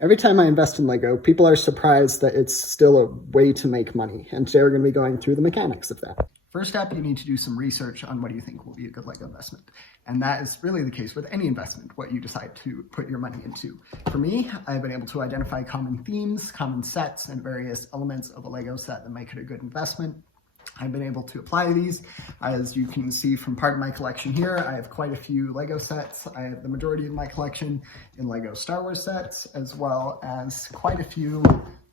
Every time I invest in Lego, people are surprised that it's still a way to make money, and today we're going to be going through the mechanics of that. First up, you need to do some research on what you think will be a good Lego investment. And that is really the case with any investment, what you decide to put your money into. For me, I've been able to identify common themes, common sets, and various elements of a Lego set that make it a good investment. I've been able to apply these. As you can see from part of my collection here, I have quite a few Lego sets. I have the majority of my collection in Lego Star Wars sets, as well as quite a few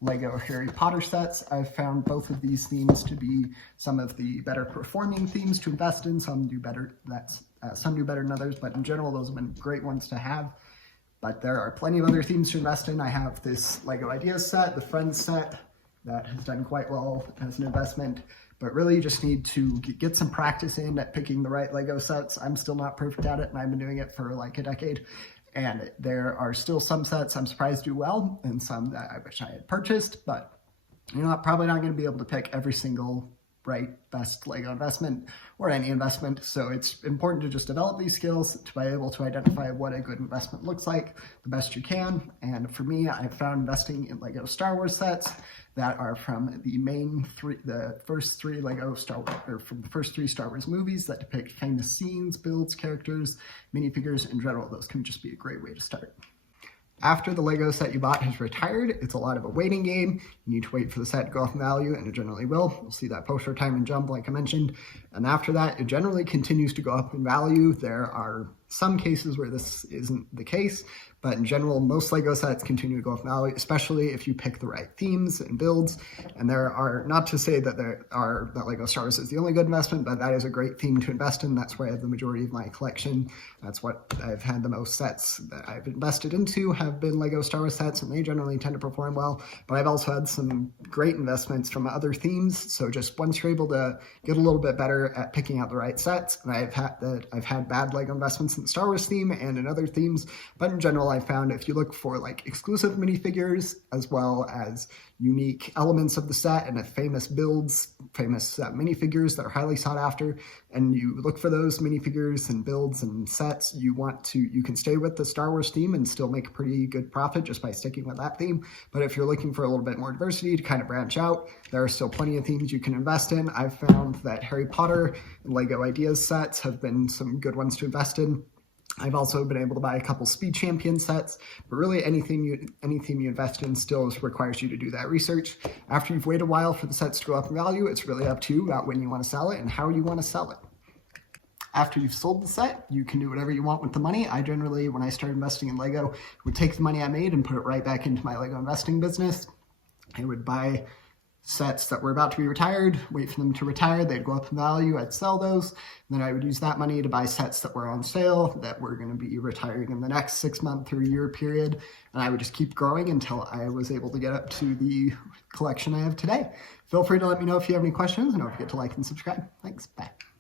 Lego Harry Potter sets. I've found both of these themes to be some of the better performing themes to invest in. Some do better than others, but in general, those have been great ones to have. But there are plenty of other themes to invest in. I have this Lego Ideas set, the Friends set, that has done quite well as an investment. But really, you just need to get some practice in at picking the right Lego sets. I'm still not perfect at it, and I've been doing it for like a decade. And there are still some sets I'm surprised do well, and some that I wish I had purchased. But I'm probably not going to be able to pick every single right best Lego investment or any investment. So it's important to just develop these skills to be able to identify what a good investment looks like the best you can. And for me, I've found investing in Lego Star Wars sets that are from the first three Star Wars movies that depict famous scenes, builds, characters, minifigures in general. Those can just be a great way to start. After the Lego set you bought has retired, it's a lot of a waiting game. You need to wait for the set to go up in value, and it generally will. You'll see that poster time and jump like I mentioned. And after that, it generally continues to go up in value. There are some cases where this isn't the case, but in general, most Lego sets continue to go up in value, especially if you pick the right themes and builds. And there are, not to say that that Lego Star Wars is the only good investment, but that is a great theme to invest in. That's where I have the majority of my collection. That's what I've had the most sets that I've invested into have been Lego Star Wars sets, and they generally tend to perform well. But I've also had some great investments from other themes. So just once you're able to get a little bit better at picking out the right sets, and I've had bad Lego investments in the Star Wars theme and in other themes, but in general, I found if you look for like exclusive minifigures as well as unique elements of the set and famous builds, famous minifigures that are highly sought after, and you look for those minifigures and builds and sets, you can stay with the Star Wars theme and still make a pretty good profit just by sticking with that theme. But if you're looking for a little bit more diversity to kind of branch out, there are still plenty of themes you can invest in. I've found that Harry Potter and Lego Ideas sets have been some good ones to invest in. I've also been able to buy a couple Speed Champion sets, but really any theme you invest in still requires you to do that research. After you've waited a while for the sets to go up in value, it's really up to you about when you want to sell it and how you want to sell it. After you've sold the set, you can do whatever you want with the money. I generally, when I started investing in Lego, would take the money I made and put it right back into my Lego investing business. I would buy sets that were about to be retired, wait for them to retire, they'd go up in value, I'd sell those, and then I would use that money to buy sets that were on sale that were going to be retiring in the next 6 month or year period, and I would just keep growing until I was able to get up to the collection I have today. Feel free to let me know if you have any questions, and don't forget to like and subscribe. Thanks, bye.